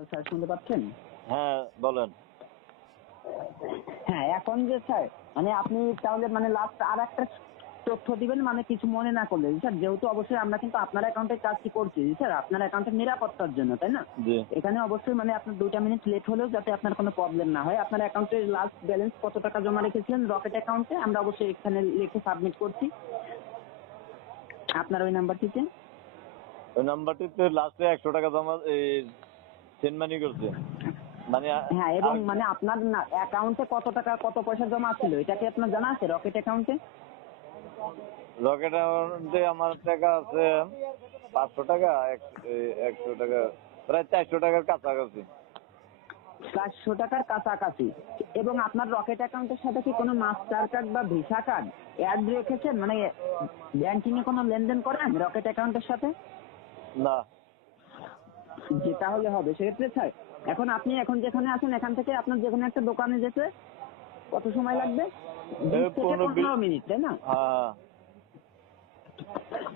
Hello sir শুনতে পাচ্ছেন? হ্যাঁ বলেন। হ্যাঁ এখন যে স্যার মানে আপনি তাহলে মানে লাস্ট আর একটা তথ্য দিবেন মানে কিছু মনে না করলে। স্যার যেহেতু অবশ্যই আমরা কিন্তু আপনার অ্যাকাউন্টে কাজটি করছি স্যার? আপনার অ্যাকাউন্টের নিরাপত্তার জন্য তাই না? জি। এখানে অবশ্যই মানে আপনার দুইটা মিনিট লেট হলেও যাতে আপনার কোনো প্রবলেম না হয়। আপনার অ্যাকাউন্টের লাস্ট ব্যালেন্স কত টাকা জমা রেখেছিলেন রকেট অ্যাকাউন্টে আমরা অবশ্যই এখানে লিখে সাবমিট করছি। আপনার ওই নাম্বারটিতে ওই নাম্বারটিতে লাস্টে একশো টাকা জমা সেন্ড মানি করছে। মানে হ্যাঁ এবং মানে আপনার অ্যাকাউন্টে কত টাকা কত পয়সা জমা ছিল? এটা কি আপনার জানা আছে রকেট অ্যাকাউন্টে রকেট অ্যাকাউন্টে আমার টাকা আছে পাঁচশো টাকা একশো টাকা প্রায় চারশো টাকার কাছাকাছি। চারশো টাকার কাছাকাছি। এবং আপনার রকেট অ্যাকাউন্টের সাথে কি কোনো মাস্টার কার্ড বা ভিসা কার্ড অ্যাড রেখেছেন? মানে ব্যাংকিং এ কোনো লেনদেন করেন রকেট অ্যাকাউন্টের সাথে? না। যেটা হলে হবে সেক্ষেত্রে স্যার এখন আপনি এখন যেখানে আছেন এখান থেকে আপনার যে কোনো একটা দোকানে যেতে কত সময় লাগবে? বিশ থেকে পনেরো মিনিট তাই না? হ্যাঁ।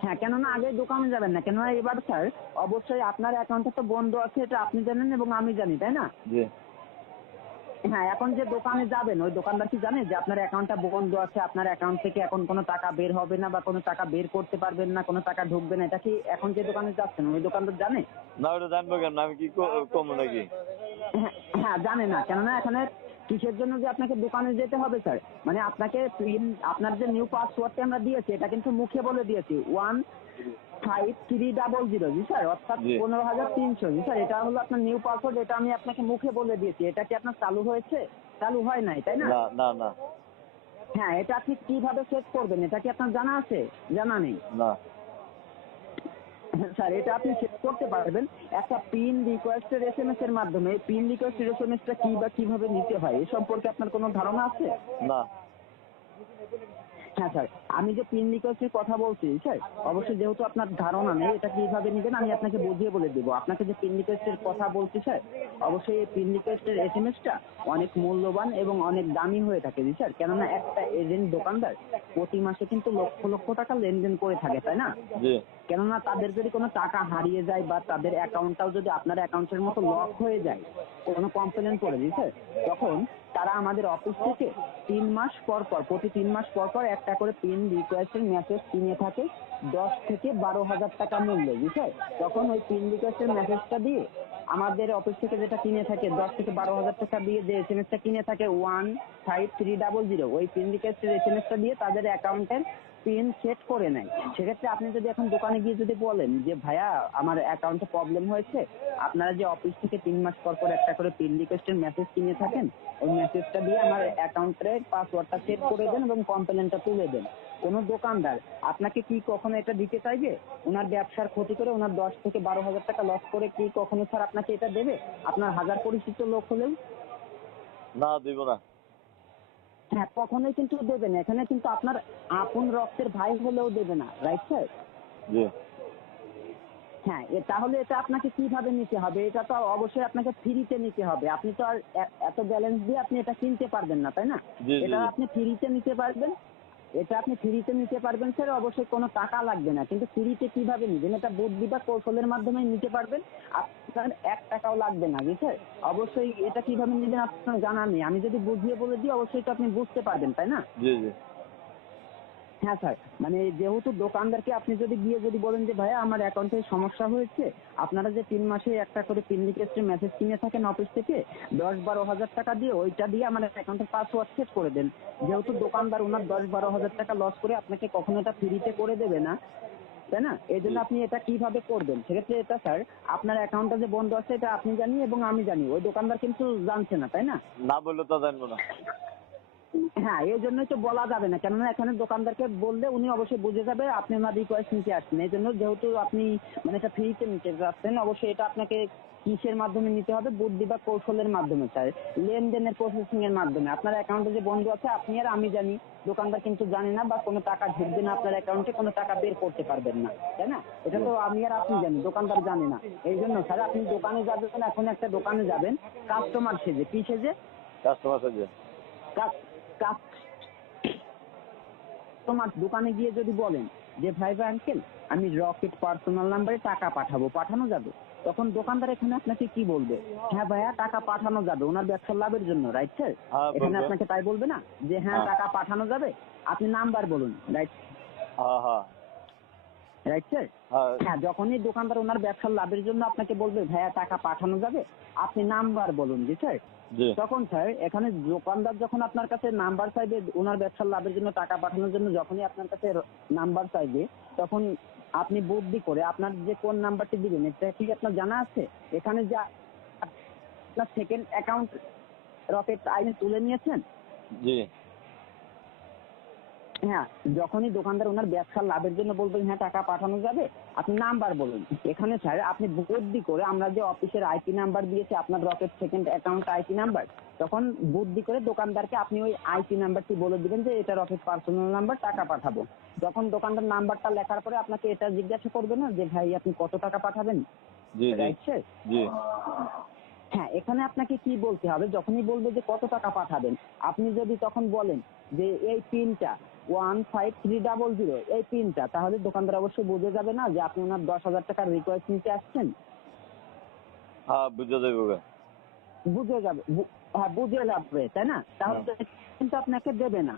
হ্যাঁ কেননা আগে দোকানে যাবেন না কেননা এবার স্যার অবশ্যই আপনার অ্যাকাউন্টে তো বন্ধ আছে এটা আপনি জানেন এবং আমি জানি তাই না? হ্যাঁ এখন যে দোকানে যাবেন ওই দোকানদার কি জানে যে আপনার অ্যাকাউন্টটা বন্ধ আছে আপনার অ্যাকাউন্ট থেকে এখন কোনো টাকা বের হবে না বা কোনো টাকা বের করতে পারবেন না কোনো টাকা ঢুকবে না এটা কি এখন যে দোকানে যাচ্ছেন ওই দোকানদার জানে? না ওটা জানব কেন? আমি কি কম নাকি? হ্যাঁ, হ্যাঁ জানে না কেননা এখানে কিসের জন্য যে আপনাকে দোকানে যেতে হবে স্যার মানে আপনাকে পিন- আপনার যে নিউ পাসওয়ার্ডটা আমরা দিয়েছি এটা কিন্তু মুখে বলে দিয়েছি one five three double zero জি স্যার অর্থাৎ পনেরো হাজার তিনশো জি স্যার এটা হলো আপনার নিউ পাসওয়ার্ড এটা আমি আপনাকে মুখে বলে দিয়েছি। এটা কি আপনার চালু হয়েছে? চালু হয় নাই তাই না? না না হ্যাঁ এটা আপনি কীভাবে সেট করবেন এটা কি আপনার জানা আছে? জানা নেই। না। স্যার এটা আপনি সেট করতে পারবেন একটা পিন রিকোয়েস্টের এস এম এস এর মাধ্যমে। পিন রিকোয়েস্টের এস এম এসটা কি বা কীভাবে নিতে হয় এ সম্পর্কে আপনার কোনো ধারণা আছে? না। হ্যাঁ স্যার আমি যে পিন রিকোয়েস্টের কথা বলছি স্যার অবশ্যই যেহেতু আপনার ধারণা নেই এটা কীভাবে নেবেন আমি আপনাকে বুঝিয়ে বলে দেবো। আপনাকে যে পিন রিকোয়েস্টের কথা বলছি স্যার অবশ্যই এই পিন রিকোয়েস্টের এস এম এসটা অনেক মূল্যবান এবং অনেক দামি হয়ে থাকে জি স্যার। কেননা একটা এজেন্ট দোকানদার প্রতি মাসে কিন্তু লক্ষ লক্ষ টাকা লেনদেন করে থাকে তাই না? কেননা তাদের যদি কোনো টাকা হারিয়ে যায় বা তাদের অ্যাকাউন্টটাও যদি আপনার অ্যাকাউন্টের মতো লক হয়ে যায় কোনো কমপ্লেন করে দিয়েছে তখন তারা আমাদের অফিস থেকে তিন মাস পর পর, প্রতি তিন মাস পর পর একটা করে পিন রিকোয়েস্টের মেসেজ কিনে থাকে, দশ থেকে বারো হাজার টাকা মূল্য বুঝছে তখন ওই পিন রিকোয়েস্টের মেসেজটা দিয়ে আমাদের অফিস থেকে যেটা কিনে থাকে, দশ থেকে বারো হাজার টাকা দিয়ে যে এস এম কিনে থাকে one five three double zero ওই পিন রিকোয়েস্টের এস এম এসটা দিয়ে তাদের অ্যাকাউন্টের পিন সেট করে নেয়। সেক্ষেত্রে আপনি যদি এখন দোকানে গিয়ে যদি বলেন যে, ভাইয়া, আমার অ্যাকাউন্টে প্রবলেম হয়েছে। আপনারা যে অফিস থেকে তিন মাস পর পর একটা করে পিন রিকোয়েস্টের মেসেজ কিনে থাকেন, ওই মেসেজটা দিয়ে আমার অ্যাকাউন্টের পাসওয়ার্ডটা সেট করে দেন এবং কমপ্লেনটা তুলে দেন। কোনো দোকানদার আপনাকে কি কখনো এটা দিতে চাইবে? ওনার ব্যবসার ক্ষতি করে ওনার দশ থেকে বারো হাজার টাকা লস করে কি কখনো স্যার আপনাকে এটা দেবে? আপনার হাজার পরিচিত লোক হলেও? না, দিব না। হ্যাঁ কখনোই কিন্তু দেবে না। এখানে কিন্তু আপনার আপন রক্তের ভাই হলেও দেবে না রাইট স্যার জি। হ্যাঁ তাহলে এটা আপনাকে কীভাবে নিতে হবে? এটা তো অবশ্যই আপনাকে ফ্রিতে নিতে হবে। আপনি তো আর এত ব্যালেন্স দিয়ে আপনি এটা কিনতে পারবেন না তাই না? এটা আপনি ফ্রিতে নিতে পারবেন। এটা আপনি ফ্রিতে নিতে পারবেন, স্যার। অবশ্যই কোনো টাকা লাগবে না। কিন্তু ফ্রিতে কীভাবে নিবেন? এটা বুদ্ধি বা কৌশলের মাধ্যমে নিতে পারবেন। আপনার এক টাকাও লাগবে না বুঝছে অবশ্যই এটা কীভাবে নিবেন আপনার জানা নেই। আমি যদি বুঝিয়ে বলে দিই, অবশ্যই তো আপনি বুঝতে পারবেন, তাই না? জি জি। হ্যাঁ স্যার মানে যেহেতু দোকানদারকে আপনি যদি গিয়ে যদি বলেন যে, ভাইয়া, আমার অ্যাকাউন্টে সমস্যা হয়েছে। আপনারা যে তিন মাসে একটা করে পিন রিকোয়েস্টের মেসেজ কিনে থাকেন অফিস থেকে, দশ বারো হাজার টাকা দিয়ে ওইটা দিয়ে আমার অ্যাকাউন্টের পাসওয়ার্ড সেট করে দেন। যেহেতু দোকানদার ওনার দশ বারো হাজার টাকা লস করে আপনাকে কখনো এটা ফ্রিতে করে দেবে না, তাই না? এই জন্য আপনি এটা কীভাবে করবেন? সেক্ষেত্রে এটা স্যার, আপনার অ্যাকাউন্টটা যে বন্ধ আছে, এটা আপনি জানি এবং আমি জানি। ওই দোকানদার কিন্তু জানছে না, তাই না? না বললে তো জানব না। হ্যাঁ এই জন্যই তো বলা যাবে না। কেননা এখানে দোকানদারকে বললে উনি অবশ্যই বুঝে যাবে আপনি ওনার রিকোয়েস্ট নিতে আসছেন। এই জন্য যেহেতু আপনি মানে এটা ফ্রিতে নিতে যাচ্ছেন অবশ্যই এটা আপনাকে কিসের মাধ্যমে নিতে হবে? বুদ্ধি বা কৌশলের মাধ্যমে স্যার লেনদেনের প্রসেসিং এর মাধ্যমে। আপনার অ্যাকাউন্টে যে বন্ধু আছে আপনি আর আমি জানি দোকানদার কিন্তু জানে না বা কোনো টাকা ঢুকবে না আপনার অ্যাকাউন্টে কোনো টাকা বের করতে পারবেন না তাই না? এটা তো আমি আর আপনি জানি দোকানদার জানে না। এই জন্য স্যার আপনি দোকানে যাবেন এখন একটা দোকানে যাবেন কাস্টমার সেজে। কি সেজে? কাস্টমার কাস- তোমার দোকানে গিয়ে যদি বলেন যে ভাই ভাই আঙ্কেল আমি রকেট পার্সোনাল নাম্বারে টাকা পাঠাবো পাঠানো যাবে? তখন দোকানদার এখানে আপনাকে কি বলবে? হ্যাঁ ভাইয়া টাকা পাঠানো যাবে ওনার ব্যবসার লাভের জন্য রাইট স্যার এখানে আপনাকে তাই বলবে না? যে হ্যাঁ হ্যাঁ। টাকা পাঠানো যাবে আপনি নাম্বার বলুন রাইট হ্যাঁ হ্যাঁ। রাইট স্যার হ্যাঁ হ্যাঁ যখনই দোকানদার ওনার ব্যবসার লাভের জন্য আপনাকে বলবে ভাইয়া টাকা পাঠানো যাবে? আপনি নাম্বার বলুন জি স্যার তখন স্যার এখানে দোকানদার যখন আপনার কাছে নাম্বার চাইবে ওনার ব্যবসার লাভের জন্য টাকা পাঠানোর জন্য যখনই আপনার কাছে নাম্বার চাইবে তখন আপনি বুদ্ধি করে আপনার যে কোন নাম্বারটি দিবেন এটা কি আপনার জানা আছে? এখানে যা আপনার সেকেন্ড অ্যাকাউন্ট রকেট আইনে তুলে নিয়েছেন? জি। হ্যাঁ যখনই দোকানদার ওনার ব্যবসার লাভের জন্য বলবেন হ্যাঁ টাকা পাঠানো যাবে আপনি নাম্বার বলুন। এখানে স্যার আপনি বুদ্ধি করে আমরা যে অফিসের আইপি নাম্বার দিয়েছি আপনার Rocket second account IP number তখন বুদ্ধি করে দোকানদারকে আপনি ওই আইপি নাম্বারটি বলে দিবেন যে এটা রকেট পার্সোনাল নাম্বার টাকা পাঠাবো। যখন দোকানদার নাম্বারটা লেখার পরে আপনাকে এটা জিজ্ঞাসা করবে না যে ভাই আপনি কত টাকা পাঠাবেন? রাইট স্যার হ্যাঁ এখানে আপনাকে কি বলতে হবে? যখনই বলবে যে কত টাকা পাঠাবেন? আপনি যদি তখন বলেন যে এই পিনটা one five three double zero এই পিনটা তাহলে দোকানদার অবশ্যই বুঝে যাবে না যে আপনি ওনার দশ হাজার টাকার রিকোয়েস্ট নিতে আসছেন। হ্যাঁ বুঝে গে। বুঝে যাবে। হ্যাঁ বুঝে যাবে তাই না? তাহলে কিন্তু আপনাকে দেবে না।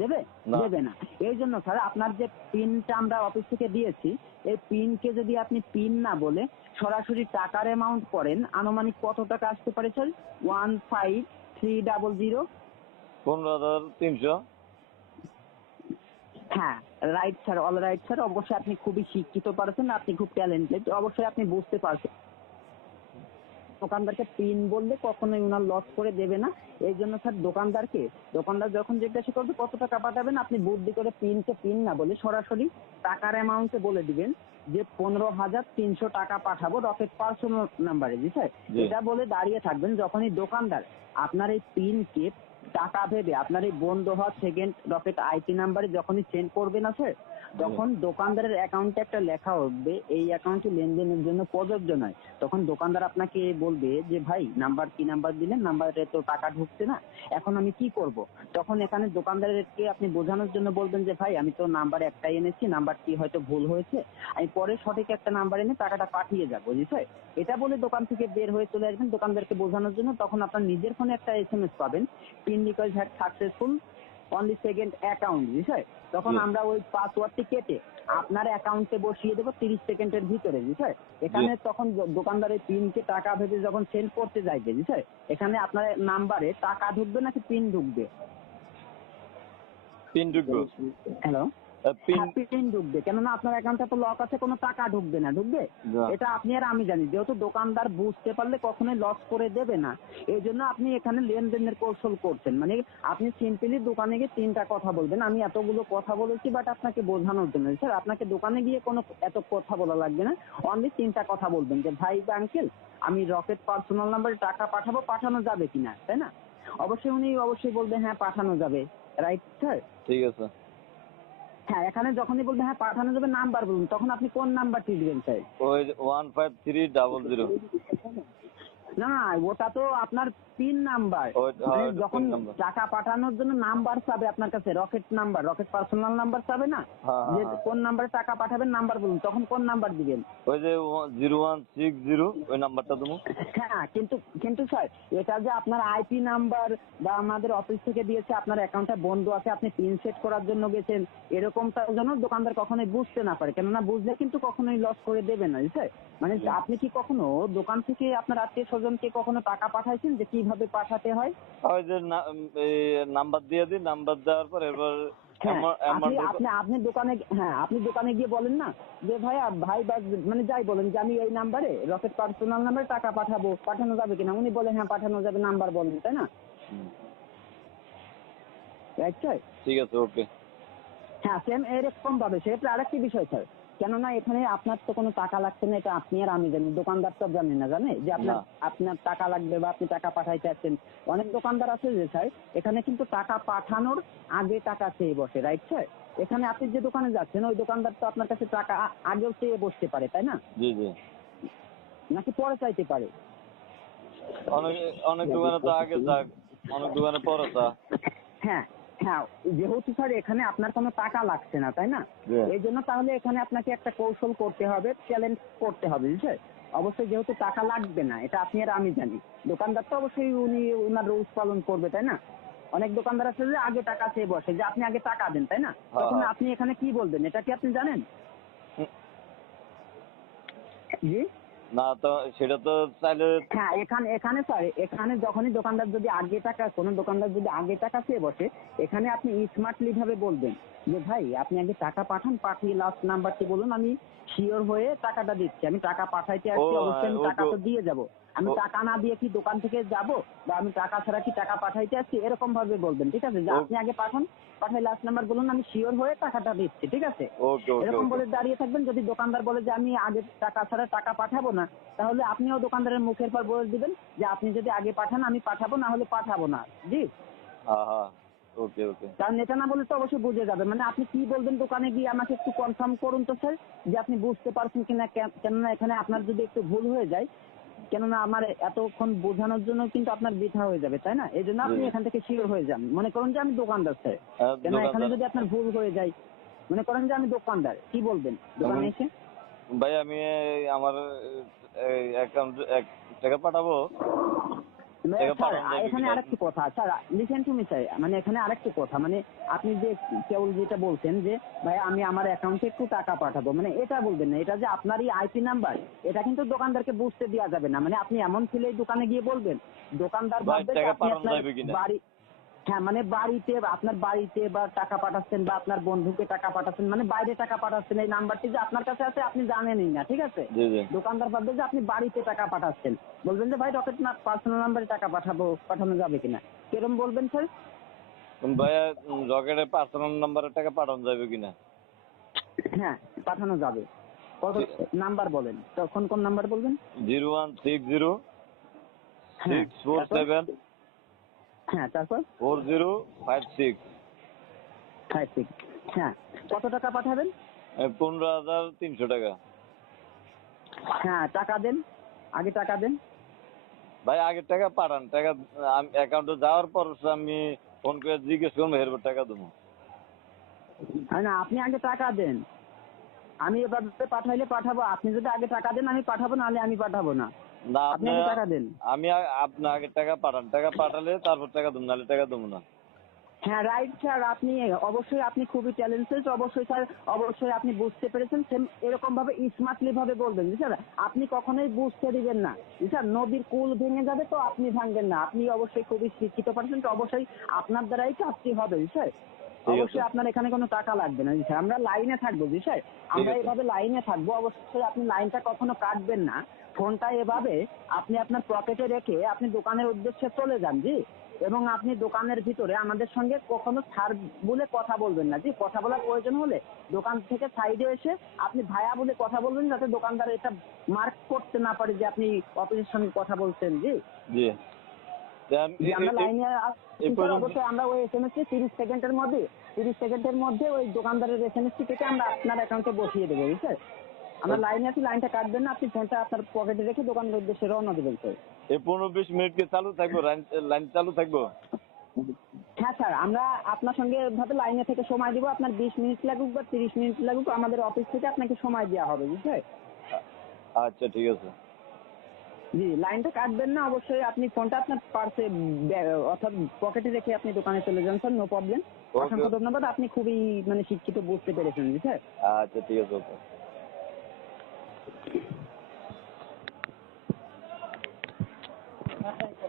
দেবে? দেবে না। এই জন্য স্যার আপনার যে পিনটা আমরা অফিস থেকে দিয়েছি এই পিনকে যদি আপনি পিন না বলে সরাসরি টাকার অ্যামাউন্ট করেন আনুমানিক কত টাকা আসতে পারে sir one five three double zero. পনেরো হাজার তিনশো। হ্যাঁ right sir all right sir অবশ্যই আপনি খুবই শিক্ষিত পারছেন আপনি খুব ট্যালেন্টেড অবশ্যই আপনি বুঝতে পারছেন। দোকানদারকে পিন বললে কখনোই ওনার লস করে দেবে না। এই জন্য স্যার দোকানদারকে দোকানদার যখন জিজ্ঞাসা করবে কত টাকা পাঠাবেন? আপনি বুদ্ধি করে পিনকে পিন না বলে সরাসরি টাকার অ্যামাউন্টে বলে দিবেন যে পনেরো হাজার তিনশো টাকা পাঠাবো রকেট পার্সোনাল নাম্বারে জি স্যার এটা বলে দাঁড়িয়ে থাকবেন যখনই দোকানদার আপনার এই পিনকে টাকা ভেবে আপনার এই বন্ধ হওয়া সেকেন্ড রকেট আইটি নাম্বারে যখনই সেন্ড করবে না স্যার তখন দোকানদারের অ্যাকাউন্টে একটা লেখা উঠবে এই অ্যাকাউন্টে লেনদেনের জন্য প্রযোজ্য নয়। তখন দোকানদার আপনাকে বলবে যে ভাই নাম্বার কি নাম্বার দিলেন? নাম্বারে তো টাকা ঢুকছে না? এখন আমি কি করব? তখন এখানে দোকানদারকে আপনি বোঝানোর জন্য বলবেন যে ভাই আমি তো নাম্বার একটাই এনেছি নাম্বারটি হয়তো ভুল হয়েছে? আমি পরে সঠিক একটা নাম্বার এনে টাকাটা পাঠিয়ে যাব বুঝেছে এটা বলে দোকান থেকে বের হয়ে চলে আসবেন দোকানদারকে বোঝানোর জন্য। তখন আপনার নিজের ফোনে একটা এস এম এস পাবেন। Pin request had successful only second account বুঝছে তখন আমরা ওই পাসওয়ার্ডটি কেটে আপনার অ্যাকাউন্টে বসিয়ে দেবো তিরিশ সেকেন্ডের ভিতরে বুঝছে এখানে তখন দোকানদারের পিনকে টাকা ভেবে যখন সেন্ড করতে যাইবে বুঝছে এখানে আপনার নাম্বারে টাকা ঢুকবে নাকি পিন ঢুকবে? পিন ঢুকবে। হ্যালো পিন পিন ঢুকবে। কেননা আপনার অ্যাকাউন্টে তো লক আছে কোনো টাকা ঢুকবে না ঢুকবে? এটা আপনি আর আমি জানি। যেহেতু দোকানদার বুঝতে পারলে কখনোই লস করে দেবে না। এই জন্য আপনি এখানে লেনদেনের কৌশল করছেন। মানে আপনি সিম্পলি দোকানে গিয়ে তিনটা কথা বলবেন। আমি এতগুলো কথা বলেছি বাট আপনাকে বোঝানোর জন্য। স্যার আপনাকে দোকানে গিয়ে কোনো এত কথা বলা লাগবে না। অনলি তিনটা কথা বলবেন যে ভাই বা আঙ্কেল আমি রকেট পার্সোনাল নাম্বারে টাকা পাঠাবো পাঠানো যাবে কিনা? তাই না? অবশ্যই উনি অবশ্যই বলবেন হ্যাঁ পাঠানো যাবে। রাইট স্যার ঠিক আছে। হ্যাঁ এখানে যখনই বলবেন হ্যাঁ পাঠানো যাবে নাম্বার বলুন তখন আপনি কোন নাম্বারটি দিবেন স্যার? ওই one five three double zero না ওটা তো আপনার পিন নাম্বার হ্যাঁ, যখন টাকা পাঠানোর জন্য নাম্বার চাবে আপনার কাছে Rocket number Rocket personal number চাবে না? হ্যাঁ, যে হ্যাঁ, কোন নাম্বারে টাকা পাঠাবেন নাম্বার বলুন তখন কোন নাম্বার দিবেন? ওই যে জিরো ওয়ান সিক্স জিরো ওই নাম্বারটা তুমি হ্যাঁ কিন্তু কিন্তু স্যার এটা যে আপনার আইপি নাম্বার বা আমাদের অফিস থেকে দিয়েছে আপনার অ্যাকাউন্টটা বন্ধ আছে আপনি পিন সেট করার জন্য গেছেন এরকমটা যেন দোকানদার কখনোই বুঝতে না পারে। কেননা বুঝলে কিন্তু কখনোই লস করে দেবে না স্যার মানে আপনি কি কখনো দোকান থেকে আপনার আত্মীয় স্বজনকে কখনো টাকা পাঠাইছেন যে কীভাবে পাঠাতে হয়? ওই যে নাম্বার দিয়ে দিই নাম্বার দেওয়ার পর এবার হ্যাঁ আপনি দোকানে হ্যাঁ আপনি দোকানে গিয়ে বলেন না যে ভাই বা মানে যাই বলেন যে আমি এই নাম্বারে রকেট পার্সোনাল নাম্বারে টাকা পাঠাবো পাঠানো যাবে কিনা? উনি বলে হ্যাঁ পাঠানো যাবে নাম্বার বলেন তাই না? ঠিক আছে ওকে। হ্যাঁ সেম এরকম ভাবে সেটা আরেকটি বিষয় স্যার কেননা এখানে আপনার তো কোনো টাকা লাগছে না এটা আপনি আর আমি জানি। দোকানদার তো জানে না জানে? যে আপনার আপনার টাকা লাগবে বা আপনি টাকা পাঠাইতে আসছেন। অনেক দোকানদার আছে যে স্যার এখানে কিন্তু টাকা পাঠানোর আগে টাকা চেয়ে বসে রাইট স্যার এখানে আপনি যে দোকানে যাচ্ছেন ওই দোকানদার তো আপনার কাছে টাকা আগেও চেয়ে বসতে পারে তাই না? জি জি। নাকি পরে চাইতে পারে? অনেক অনেক দোকানে তো আগে থাক অনেক দোকানে পরে চা হ্যাঁ। হ্যাঁ যেহেতু স্যার এখানে আপনার কোনো টাকা লাগছে না তাই না? এই জন্য তাহলে এখানে আপনাকে একটা কৌশল করতে হবে চ্যালেঞ্জ করতে হবে বুঝছে অবশ্যই যেহেতু টাকা লাগবে না এটা আপনি আর আমি জানি। দোকানদার তো অবশ্যই উনি ওনার রুলস পালন করবে তাই না? অনেক দোকানদার আছে যে আগে টাকা চেয়ে বসে যে আপনি আগে টাকা দেন তাই না? তখন হ্যাঁ। আপনি এখানে কি বলবেন এটা কি আপনি জানেন? জি? না তো সেটা তো চাইলে হ্যাঁ এখানে এখানে স্যার এখানে যখনই দোকানদার যদি আগে টাকা কোনো দোকানদার যদি আগে টাকা চেয়ে বসে এখানে আপনি স্মার্টলি ভাবে বলবেন যে ভাই আপনি আগে টাকা পাঠান পাঠিয়ে লাস্ট নাম্বারটি বলুন আমি শিওর হয়ে টাকাটা দিচ্ছি আমি টাকা পাঠাইতে আসছি অবশ্যই আমি টাকা তো দিয়ে যাব। আমি টাকা না দিয়ে কি দোকান থেকে যাব? বা আমি টাকা ছাড়া কি টাকা পাঠাইতে আসছি? এরকম ভাবে বলবেন ঠিক আছে? যে আপনি আগে পাঠান পাঠাই লাস্ট নাম্বার বলুন আমি শিওর হয়ে টাকাটা দিচ্ছি ঠিক আছে? এরকম বলে দাঁড়িয়ে থাকবেন যদি দোকানদার বলে যে আমি আগে টাকা ছাড়া টাকা পাঠাবো না তাহলে আপনিও দোকানদারের মুখের পর বলে দিবেন যে আপনি যদি আগে পাঠান আমি পাঠাবো না হলে পাঠাবো না। জি? ওকে ওকে। কারণ এটা না বলে তো অবশ্যই বুঝে যাবে। মানে আপনি কি বলবেন দোকানে গিয়ে আমাকে একটু কনফার্ম করুন তো স্যার যে আপনি বুঝতে পারছেন কিনা কেননা এখানে আপনার যদি একটু ভুল হয়ে যায় কেননা আমার এতক্ষণ বোঝানোর জন্য কিন্তু আপনার বৃথা হয়ে যাবে তাই না? এই জন্য আপনি এখান থেকে শিওর হয়ে যান। মনে করেন যে আমি দোকানদার স্যার। কেন এখানে যদি আপনার ভুল হয়ে যায় মনে করেন যে আমি দোকানদার কি বলবেন? দোকানে এসে? ভাই আমি আমার এক টাকা পাঠাবো? এখানে আরেকটি কথা স্যার লিখেন তুমি স্যার মানে এখানে আরেকটি কথা মানে আপনি যে কেবল যেটা বলছেন যে ভাই আমি আমার অ্যাকাউন্টে একটু টাকা পাঠাবো মানে এটা বলবেন না এটা যে আপনারই আইপি নাম্বার এটা কিন্তু দোকানদারকে বুঝতে দেওয়া যাবে না মানে আপনি এমন ছেলে দোকানে গিয়ে বলবেন দোকানদার ভাই, ভাববে আপনি আপনার বাড়ি হ্যাঁ মানে বাড়িতে আপনার বাড়িতে বা টাকা পাঠাচ্ছেন বা আপনার বন্ধুকে টাকা পাঠাচ্ছেন মানে বাইরে টাকা পাঠাচ্ছেন এই নাম্বারটি যে আপনার কাছে আছে আপনি জানেনই না ঠিক আছে? দোকানদার ভাববে যে আপনি বাড়িতে টাকা পাঠাচ্ছেন। বলবেন যে ভাই রকেট না পার্সোনাল নাম্বারে টাকা পাঠাবো পাঠানো যাবে কিনা? কিরম বলবেন স্যার? ভাইয়া রকেটের পার্সোনাল নাম্বারে টাকা পাঠানো যাবে কিনা? হ্যাঁ পাঠানো যাবে। কত নাম্বার বলেন? তখন কোন নাম্বার বলবেন? জিরো ওয়ান সিক্স জিরো হ্যাঁ। সিক্স ফোর সেভেন হ্যাঁ তারপর? Four zero five six. Five six হ্যাঁ। কত টাকা পাঠাবেন? পনেরো হাজার তিনশো টাকা। হ্যাঁ টাকা দেন। আগে টাকা দেন। ভাই আগের টাকা পাঠান। টাকা অ্যাকাউন্টে যাওয়ার পর আমি ফোন করে জিজ্ঞেস করব এরপর টাকা দেবো। না আপনি আগে টাকা দেন। আমি এবার পাঠাইলে পাঠাবো। আপনি যদি আগে টাকা দেন আমি পাঠাবো নাহলে আমি পাঠাবো না। না আপনি আপনি টাকা দেন। আমি আ- আপনি আগে টাকা পাঠান। টাকা পাঠালে তারপর টাকা দেবো নাহলে টাকা দেবো না। হ্যাঁ রাইট স্যার আপনি অবশ্যই আপনি খুবই অবশ্যই স্যার অবশ্যই আপনি বুঝতে পেরেছেন। সেম এরকম ভাবে স্মার্টলি ভাবে বলবেন স্যার আপনি কখনোই বুঝতে দিবেন না। স্যার নদীর কুল ভেঙে যাবে তো আপনি ভাঙবেন না। আপনি অবশ্যই খুবই শিক্ষিত পারছেন তো অবশ্যই আপনার দ্বারাই কাজটি হবে স্যার অবশ্যই আপনার এখানে কোনো টাকা লাগবে না। স্যার আমরা লাইনে থাকব স্যার আমরা। এভাবে লাইনে থাকব। অবশ্যই আপনি লাইনটা কখনো কাটবেন না। ফোনটা এভাবে আপনি আপনার পকেটে রেখে আপনি দোকানের উদ্দেশ্যে চলে যান জি? এবং আপনি দোকানের ভিতরে আমাদের সঙ্গে কখনো ছাড় বলে কথা বলবেন না জি? কথা বলার প্রয়োজন হলে দোকান থেকে সাইডে এসে আপনি ভায়া বলে কথা বলবেন যাতে দোকানদার এটা মার্ক করতে না পারে যে আপনি অফিসের সঙ্গে কথা বলছেন জি? জি। আমরা লাইনে অবশ্যই আমরা ওই এস এম এস তিরিশ সেকেন্ডের মধ্যে তিরিশ সেকেন্ডের মধ্যে ওই দোকানদারের এস এম এস কেটে আমরা আপনার অ্যাকাউন্টে বসিয়ে দেবো স্যার আমরা লাইনে আছি লাইনটা কাটবেন না আপনি ফোনটা আপনার পকেটে রেখে দোকানের উদ্দেশ্যে রওনা দেবেন স্যার। এই পনেরো বিশ মিনিট কি চালু থাকব? লাইন- চালু থাকব? হ্যাঁ স্যার আমরা আপনার সঙ্গে ভাবে লাইনে থেকে সময় দিব আপনার বিশ মিনিট লাগুক বা তিরিশ মিনিট লাগুক আমাদের অফিস থেকে আপনাকে সময় দেওয়া হবে বুঝলে আচ্ছা ঠিক আছে। জি লাইনটা কাটবেন না অবশ্যই আপনি ফোনটা আপনার পার্সে অর্থাৎ পকেটে রেখে আপনি দোকানে চলে যান স্যার নো প্রবলেম। অসংখ্য ধন্যবাদ আপনি খুবই মানে শিক্ষিত বুঝতে পেরেছেন স্যার আচ্ছা ঠিক আছে Bye.